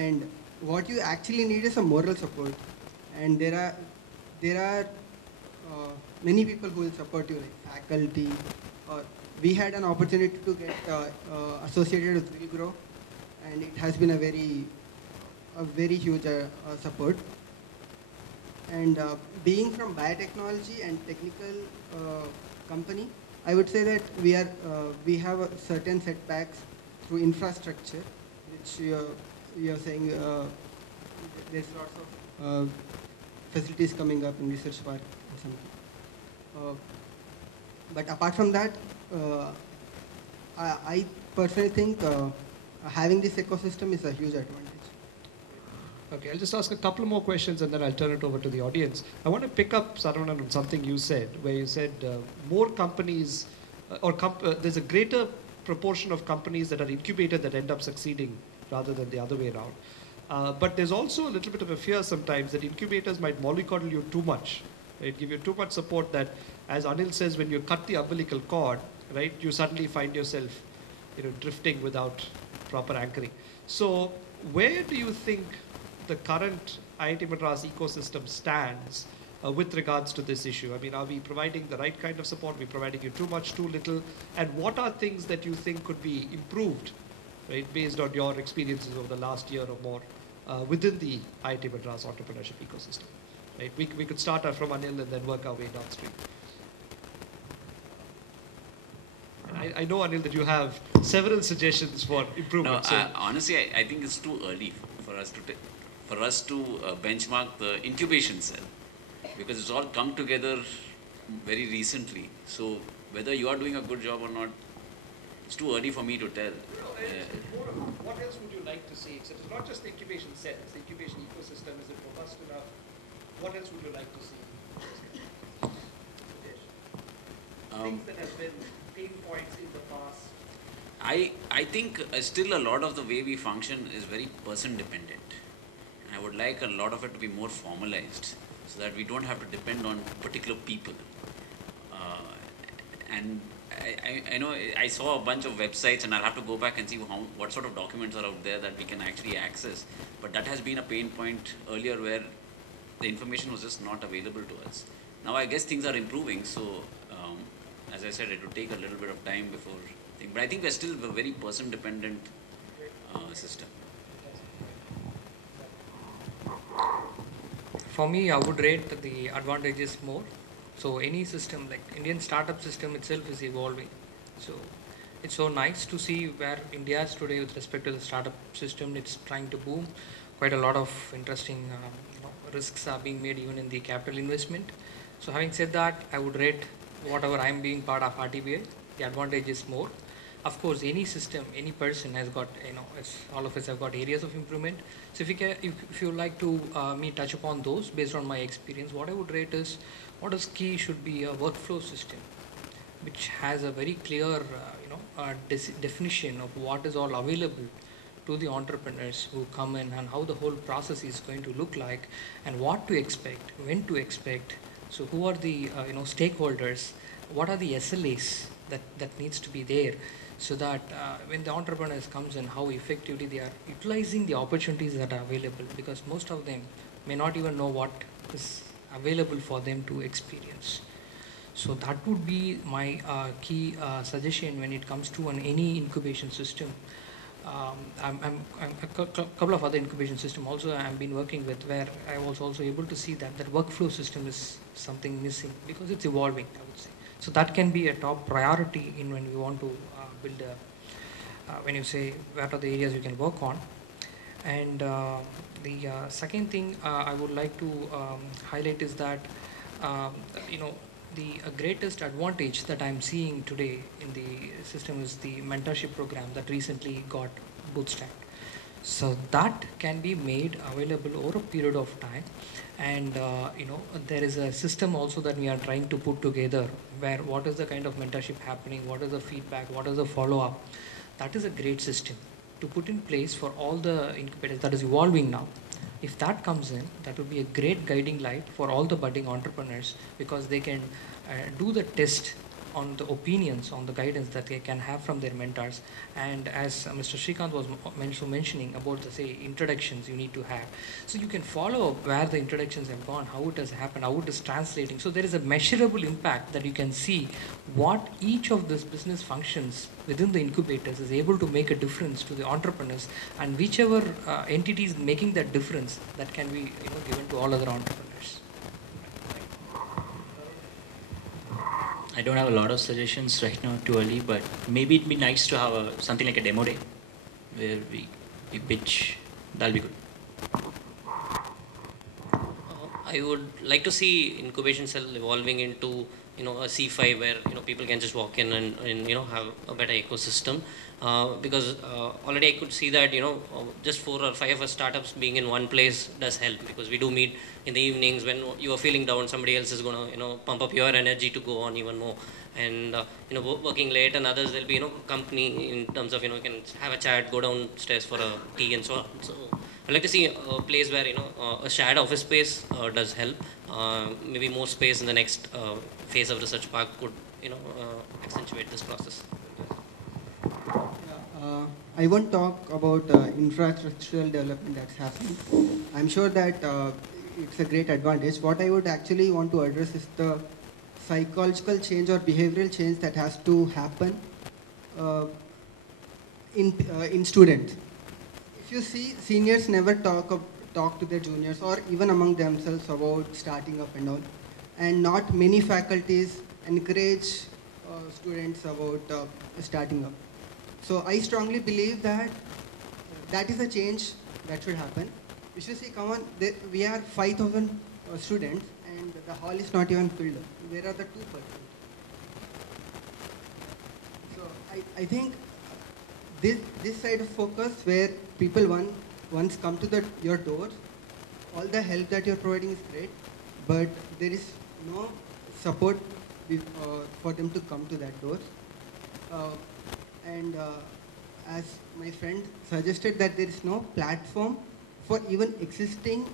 And what you actually need is a moral support. And there are many people who will support you, like faculty. Or we had an opportunity to get associated with Will Grow, and it has been a very huge support. And being from biotechnology and technical company, I would say that we have certain setbacks through infrastructure, which you're saying there's lots of facilities coming up in research park or something. Uh, but apart from that, uh, I personally think having this ecosystem is a huge advantage. Okay, I'll just ask a couple more questions and then I'll turn it over to the audience. I want to pick up, Saravanan, on something you said, where you said more companies, there's a greater proportion of companies that are incubated that end up succeeding rather than the other way around. But there's also a little bit of a fear sometimes that incubators might mollycoddle you too much, right? Give you too much support that, as Anil says, when you cut the umbilical cord, right, you suddenly find yourself, drifting without proper anchoring. So where do you think the current IIT Madras ecosystem stands with regards to this issue? I mean, are we providing the right kind of support? Are we providing you too much, too little? And what are things that you think could be improved, right, based on your experiences over the last year or more within the IIT Madras entrepreneurship ecosystem? Right? We could start from Anil and then work our way downstream. I know, Anil, that you have several suggestions for improvement. No, honestly, I think it's too early for us to benchmark the incubation cell, because it's all come together very recently. So whether you are doing a good job or not, it's too early for me to tell. More of what else would you like to see? Except it's not just the incubation cells, the incubation ecosystem, is it robust enough? What else would you like to see? Things that have been pain points in the past. I think still a lot of the way we function is very person dependent. And I would like a lot of it to be more formalized so that we don't have to depend on particular people. And I know I saw a bunch of websites, and I'll have to go back and see what sort of documents are out there that we can actually access. But that has been a pain point earlier, where the information was just not available to us. Now I guess things are improving, so as I said, it will take a little bit of time before. But I think we're still a very person-dependent system. For me, I would rate the advantages more. So any system, like Indian startup system itself, is evolving. So it's so nice to see where India is today with respect to the startup system. It's trying to boom. Quite a lot of interesting risks are being made even in the capital investment. So having said that, I would rate whatever I'm being part of RTBI, the advantage is more. Of course, any system, any person has got, all of us have got areas of improvement. So if you like to me touch upon those based on my experience, what I would rate is, what is key should be a workflow system, which has a very clear, definition of what is all available to the entrepreneurs who come in, and how the whole process is going to look like, and what to expect, when to expect. So who are the stakeholders? What are the SLAs that needs to be there, so that when the entrepreneurs comes in, how effectively they are utilizing the opportunities that are available, because most of them may not even know what is available for them to experience. So that would be my key suggestion when it comes to any incubation system. I'm a couple of other incubation system also I've been working with, where I was also able to see that workflow system is something missing, because it's evolving, I would say. So that can be a top priority in when we want to build when you say what are the areas you can work on. And the second thing I would like to highlight is that the greatest advantage that I'm seeing today in the system is the mentorship program that recently got bootstrapped. So that can be made available over a period of time. And there is a system also that we are trying to put together, where what is the kind of mentorship happening, what is the feedback, what is the follow-up. That is a great system to put in place for all the incubators that is evolving now. If that comes in, that would be a great guiding light for all the budding entrepreneurs, because they can do the test on the opinions, on the guidance that they can have from their mentors. And as Mr. Srikanth was mentioning about the, say, introductions you need to have. So you can follow up where the introductions have gone, how it has happened, how it is translating. So there is a measurable impact that you can see what each of these business functions within the incubators is able to make a difference to the entrepreneurs, and whichever entity is making that difference, that can be given to all other entrepreneurs. I don't have a lot of suggestions right now, too early, but maybe it'd be nice to have something like a demo day where we pitch. That'll be good. I would like to see incubation cell evolving into a C5 where people can just walk in and have a better ecosystem, because already I could see that just 4 or 5 startups being in one place does help, because we do meet in the evenings when you are feeling down. Somebody else is going to pump up your energy to go on even more, and working late, and others there'll be company in terms of you can have a chat, go downstairs for a tea and so on. So I'd like to see a place where a shared office space does help. Maybe more space in the next phase of research park could accentuate this process. I won't talk about infrastructural development that's happening. I'm sure that it's a great advantage. What I would actually want to address is the psychological change or behavioral change that has to happen in students. If you see, seniors never talk to their juniors or even among themselves about starting up and all. And not many faculties encourage students about starting up. So I strongly believe that that is a change that should happen. You should see, come on, we are 5,000 students and the hall is not even filled up. Where are the 2%? So I think this side of focus where people once come to your doors, all the help that you're providing is great, but there is no support for them to come to that doors. As my friend suggested, that there is no platform for even existing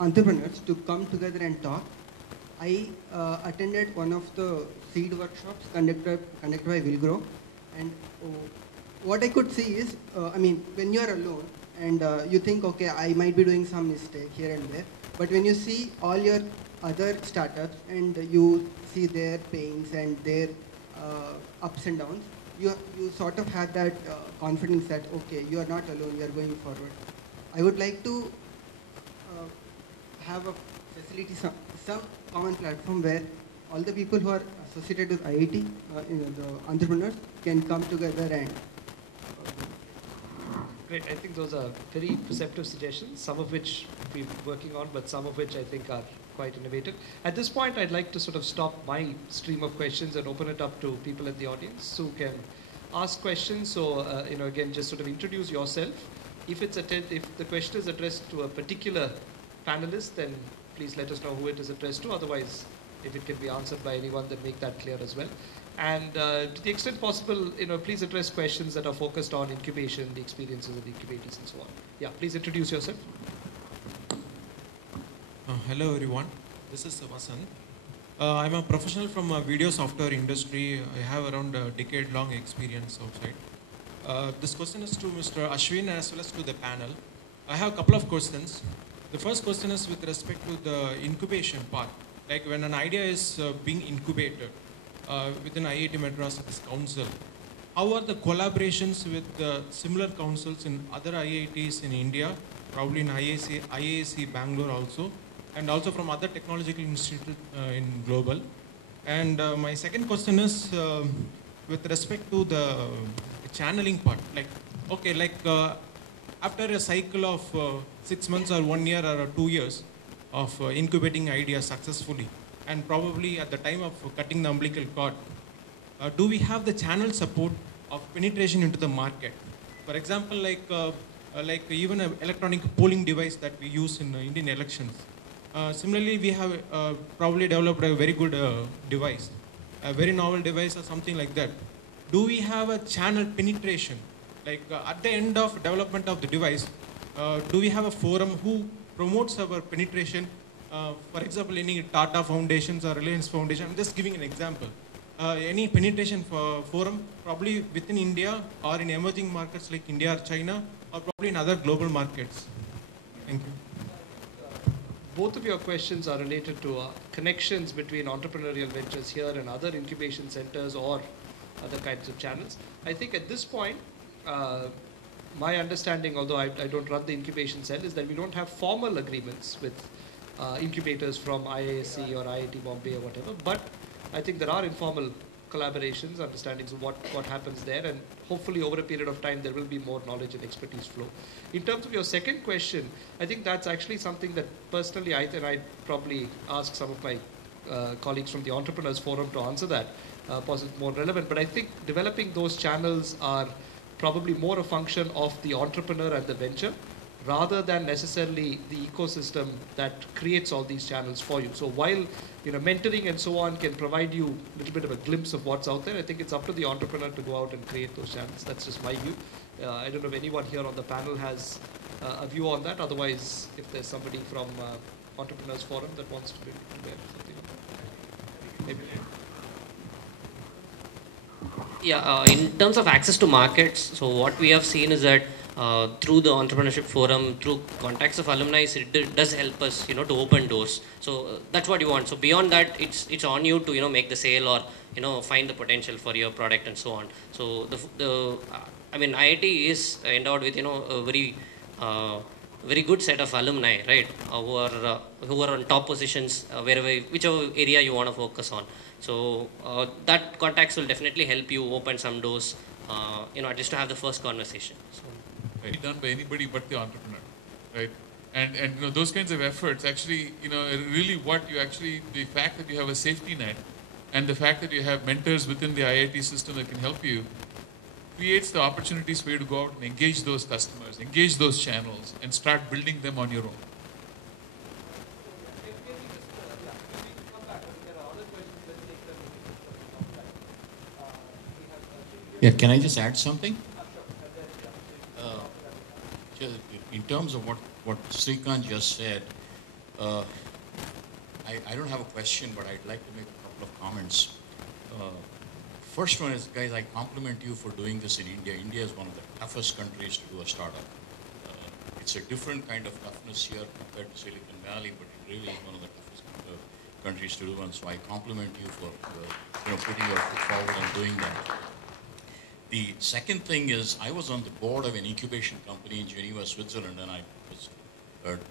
entrepreneurs to come together and talk. I attended one of the seed workshops conducted by Wilgrow, and what I could see is, when you are alone and you think, okay, I might be doing some mistake here and there, but when you see all your other startups and you see their pains and their ups and downs, you sort of have that confidence that, okay, you are not alone, you are going forward. I would like to have a facility, some common platform where all the people who are associated with IIT, the entrepreneurs, can come together and Great. I think those are very perceptive suggestions, some of which we're working on, but some of which I think are quite innovative. At this point, I'd like to sort of stop my stream of questions and open it up to people in the audience who can ask questions. So, again, just sort of introduce yourself. If the question is addressed to a particular panelist, then please let us know who it is addressed to. Otherwise, if it can be answered by anyone, then make that clear as well. And to the extent possible, please address questions that are focused on incubation, the experiences of the incubators and so on. Yeah, please introduce yourself. Hello everyone, this is Vasant. I'm a professional from video software industry. I have around a decade-long experience outside. This question is to Mr. Ashwin as well as to the panel. I have a couple of questions. The first question is with respect to the incubation part. Like when an idea is being incubated within IIT Madras Council, how are the collaborations with similar councils in other IITs in India, probably in IAC Bangalore also, and also from other technological institutes in global? And my second question is with respect to the channeling part. After a cycle of 6 months or 1 year or 2 years of incubating ideas successfully, and probably at the time of cutting the umbilical cord, do we have the channel support of penetration into the market? For example, like even an electronic polling device that we use in Indian elections. Similarly, we have probably developed a very good device, a very novel device or something like that. Do we have a channel penetration? At the end of development of the device, do we have a forum who promotes our penetration? For example, any Tata Foundations or Reliance Foundation, I'm just giving an example. any penetration for forum, probably within India or in emerging markets like India or China, or probably in other global markets? Thank you. Both of your questions are related to connections between entrepreneurial ventures here and other incubation centers or other kinds of channels. I think at this point, my understanding, although I don't run the incubation cell, is that we don't have formal agreements with incubators from IISc or IIT Bombay or whatever, but I think there are informal collaborations, understandings of what happens there, and hopefully over a period of time there will be more knowledge and expertise flow. In terms of your second question, I think that's actually something that personally I'd probably ask some of my colleagues from the Entrepreneurs Forum to answer that, possibly more relevant. But I think developing those channels are probably more a function of the entrepreneur and the venture, rather than necessarily the ecosystem that creates all these channels for you. So while mentoring and so on can provide you a little bit of a glimpse of what's out there, I think it's up to the entrepreneur to go out and create those channels. That's just my view. I don't know if anyone here on the panel has a view on that. Otherwise, if there's somebody from Entrepreneurs Forum that wants to be something on that. Maybe. Yeah, in terms of access to markets, so what we have seen is that through the entrepreneurship forum, through contacts of alumni, it does help us, to open doors. So that's what you want. So beyond that, it's on you to, make the sale or, find the potential for your product and so on. So IIT is endowed with, a very good set of alumni, right? Who are on top positions whichever area you want to focus on. So that contacts will definitely help you open some doors, at least to have the first conversation. So. Right. Done by anybody but the entrepreneur, right? And those kinds of efforts actually, really the fact that you have a safety net and the fact that you have mentors within the IIT system that can help you creates the opportunities for you to go out and engage those customers, engage those channels, and start building them on your own. Yeah, can I just add something? In terms of what Srikanth just said, I don't have a question, but I'd like to make a couple of comments. First one is, guys, I compliment you for doing this in India. India is one of the toughest countries to do a startup. It's a different kind of toughness here compared to Silicon Valley, but it really is one of the toughest countries to do, and so I compliment you for putting your foot forward and doing that. The second thing is, I was on the board of an incubation company in Geneva, Switzerland, and I was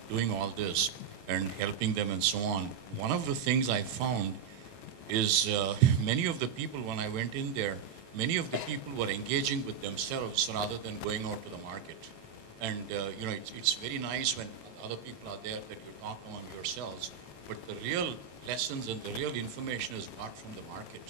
doing all this and helping them and so on. One of the things I found is many of the people, when I went in there, many of the people were engaging with themselves rather than going out to the market. And it's very nice when other people are there that you talk among yourselves, but the real lessons and the real information is got from the market.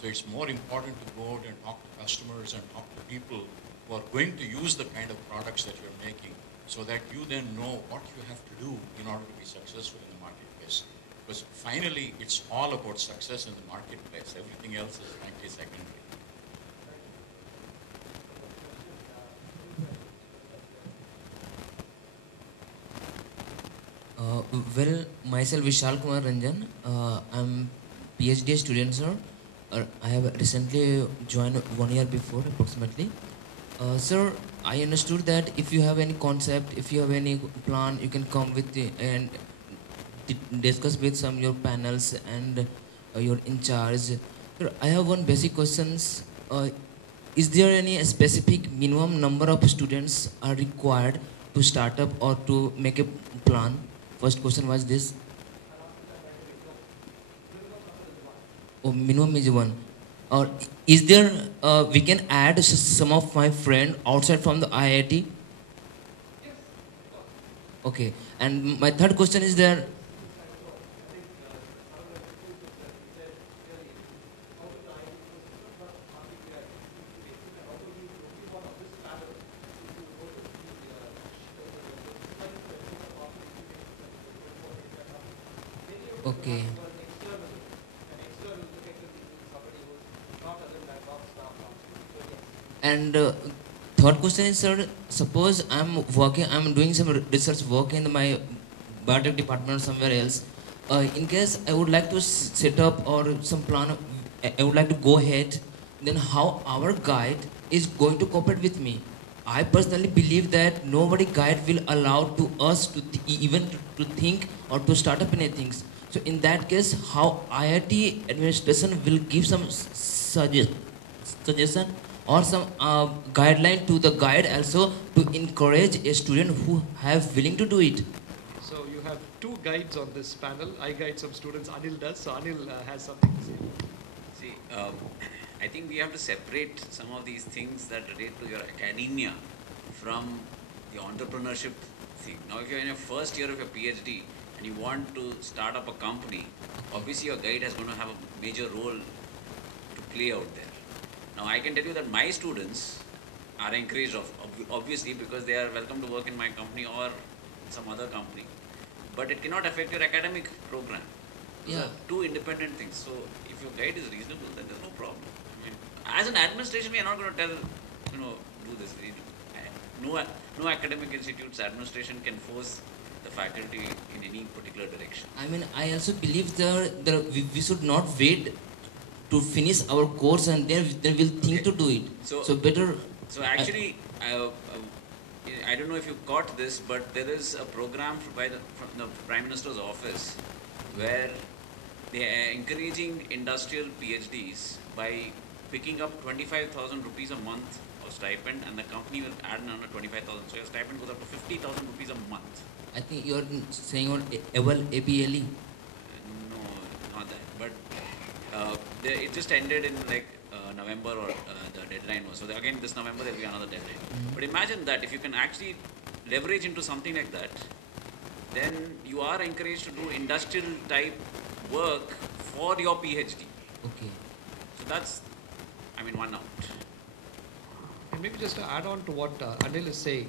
So it's more important to go out and talk to customers and talk to people who are going to use the kind of products that you're making, so that you then know what you have to do in order to be successful in the marketplace. Because finally, it's all about success in the marketplace. Everything else is frankly secondary. Well, myself Vishal Kumar Ranjan. I'm PhD student, sir. I have recently joined 1 year before, approximately. Sir, I understood that if you have any concept, if you have any plan, you can come with and discuss with some your panels and your in charge. Sir, I have one basic questions. Is there any specific minimum number of students are required to start up or to make a plan? First question was this. Oh, minimum is 1. Or is there, we can add some of my friend outside from the IIT? Okay. And my third question is there. Okay. And third question is, sir, suppose I'm doing some research work in my biotech department or somewhere else. In case I would like to set up or some plan I would like to go ahead, then how our guide is going to cooperate with me. I personally believe that nobody guide will allow to us to even to think or to start up anything. So in that case, how IIT administration will give some suggestion or some guideline to the guide also to encourage a student who have willing to do it. So you have two guides on this panel. I guide some students. Anil does. So Anil has something to say. See, I think we have to separate some of these things that relate to your academia from the entrepreneurship thing. Now, if you're in your first year of your PhD and you want to start up a company, obviously your guide is going to have a major role to play out there. Now, I can tell you that my students are encouraged, obviously, because they are welcome to work in my company or some other company. But it cannot affect your academic program. Those are two independent things. So, if your guide is reasonable, then there's no problem. I mean, as an administration, we are not going to tell, do this. No academic institute's administration can force the faculty in any particular direction. I mean, I also believe we should not wait to finish our course and then we'll think to do it. So better. So actually, I don't know if you caught this, but there is a program from the Prime Minister's office where they are encouraging industrial PhDs by picking up 25,000 rupees a month of stipend, and the company will add another 25,000. So your stipend goes up to 50,000 rupees a month. I think you are saying on APLE. No, not that. But it just ended in November, or the deadline was. So again, this November there will be another deadline. But imagine that if you can actually leverage into something like that, then you are encouraged to do industrial type work for your PhD. Okay. So that's, one out. And maybe just to add on to what Anil is saying,